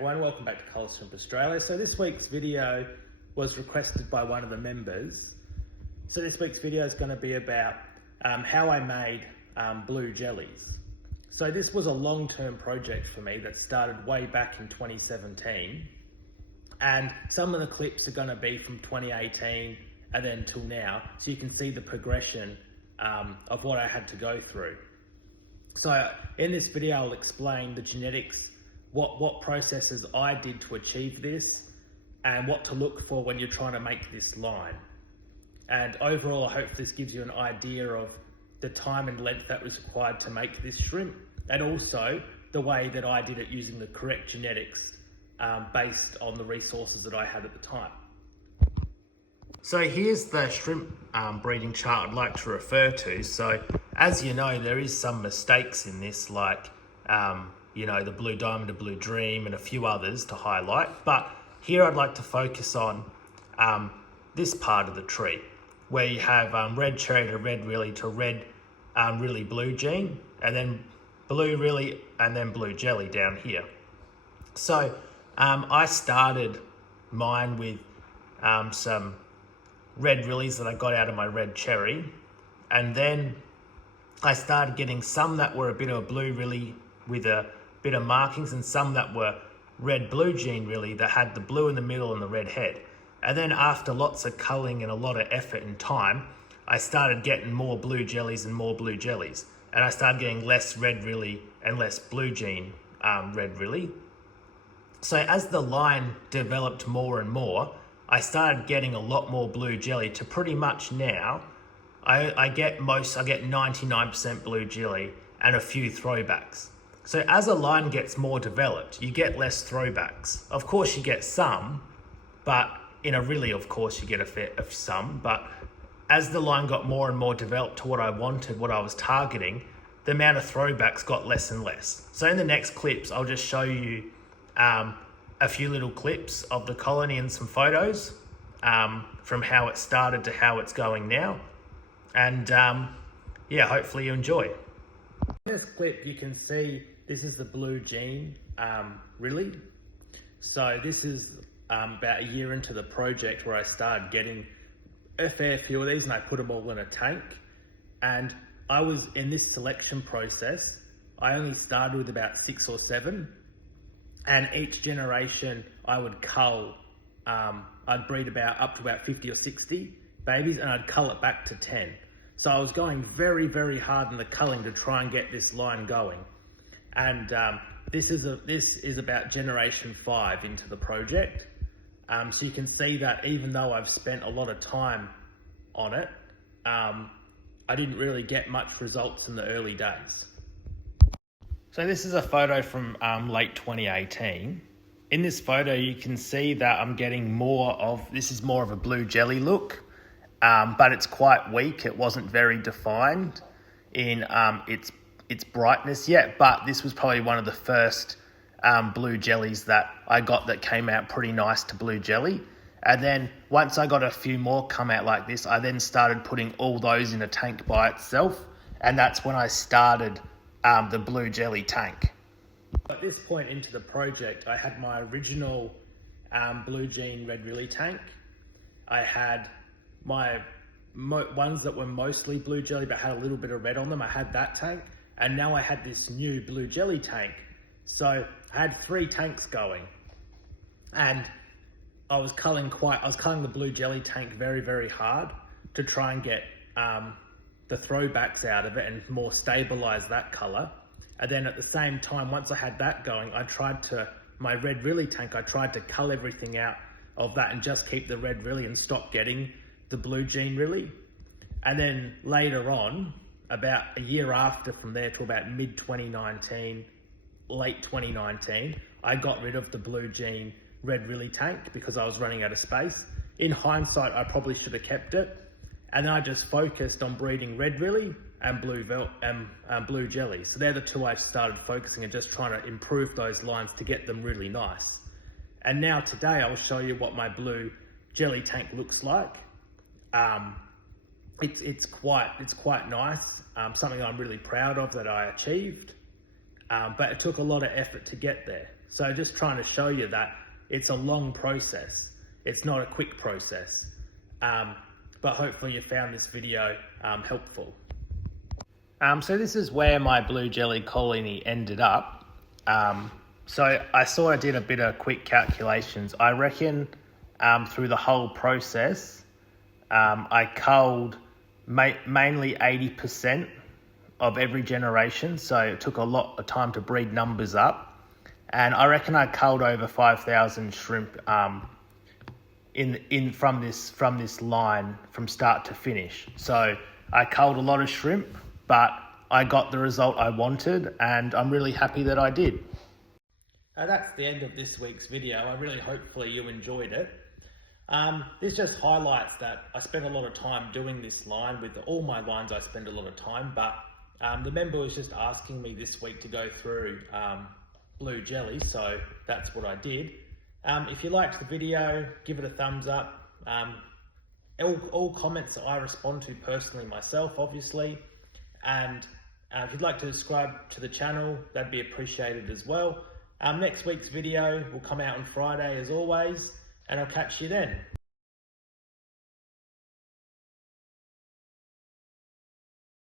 Everyone, welcome back to Colours Shrimp Australia. So this week's video was requested by one of the members. So this week's video is going to be about how I made blue jellies. So this was a long-term project for me that started way back in 2017. And some of the clips are going to be from 2018 and then till now. So you can see the progression of what I had to go through. So in this video, I'll explain the genetics, what processes I did to achieve this, and what to look for when you're trying to make this line. And overall, I hope this gives you an idea of the time and length that was required to make this shrimp, and also the way that I did it using the correct genetics based on the resources that I had at the time. So here's the shrimp breeding chart I'd like to refer to. So as you know, there is some mistakes in this, like you know, the Blue Diamond, the Blue Dream, and a few others to highlight. But here I'd like to focus on this part of the tree, where you have red cherry to red really to red really blue gene, and then blue really, and then blue jelly down here. So I started mine with some red willies that I got out of my red cherry, and then I started getting some that were a bit of a blue really with a bit of markings, and some that were red blue gene really that had the blue in the middle and the red head. And then after lots of culling and a lot of effort and time, I started getting more blue jellies and more blue jellies, and I started getting less red really and less blue gene red really. So as the line developed more and more, I started getting a lot more blue jelly to pretty much now I get 99% blue jelly and a few throwbacks. So as a line gets more developed, you get less throwbacks. Of course you get some, but in a really, of course you get a fair of some, but as the line got more and more developed to what I wanted, what I was targeting, the amount of throwbacks got less and less. So in the next clips, I'll just show you a few little clips of the colony and some photos from how it started to how it's going now. And yeah, hopefully you enjoy. In this clip, you can see this is the blue gene, really. So this is about a year into the project where I started getting a fair few of these, and I put them all in a tank. And I was in this selection process, I only started with about 6 or 7. And each generation I would cull, I'd breed up to about 50 or 60 babies, and I'd cull it back to 10. So I was going very, very hard in the culling to try and get this line going. And this is about generation 5 into the project. So you can see that even though I've spent a lot of time on it, I didn't really get much results in the early days. So this is a photo from late 2018. In this photo, you can see that I'm getting this is more of a blue jelly look, but it's quite weak. It wasn't very defined in its brightness yet, but this was probably one of the first blue jellies that I got that came out pretty nice to blue jelly. And then once I got a few more come out like this, I then started putting all those in a tank by itself, and that's when I started the blue jelly tank. At this point into the project, I had my original blue gene red willy tank. I had my ones that were mostly blue jelly but had a little bit of red on them. I had that tank, and now I had this new blue jelly tank. So I had 3 tanks going, and I was culling the blue jelly tank very, very hard to try and get the throwbacks out of it and more stabilize that color. And then at the same time, once I had that going, my red willy tank, I tried to cull everything out of that and just keep the red willy and stop getting the blue gene willy. And then later on, about a year after from there to about mid 2019, late 2019, I got rid of the blue gene red willy tank because I was running out of space. In hindsight, I probably should have kept it. And I just focused on breeding red willy and blue jelly. So they're the 2 I've started focusing and just trying to improve those lines to get them really nice. And now today I'll show you what my blue jelly tank looks like. It's quite nice. Something I'm really proud of that I achieved. But it took a lot of effort to get there. So just trying to show you that it's a long process. It's not a quick process. But hopefully you found this video helpful. So this is where my blue jelly colony ended up. So I sort of did a bit of quick calculations. I reckon through the whole process, I culled mainly 80% of every generation. So it took a lot of time to breed numbers up. And I reckon I culled over 5,000 shrimp from this line from start to finish. So I culled a lot of shrimp, but I got the result I wanted, and I'm really happy that I did. That's the end of this week's video. I really hopefully you enjoyed it. This just highlights that I spent a lot of time doing this line. With all my lines I spend a lot of time, but the member was just asking me this week to go through blue jelly, so that's what I did. If you liked the video, give it a thumbs up. All comments I respond to personally myself, obviously, and if you'd like to subscribe to the channel, that'd be appreciated as well. Next week's video will come out on Friday as always, and I'll catch you then.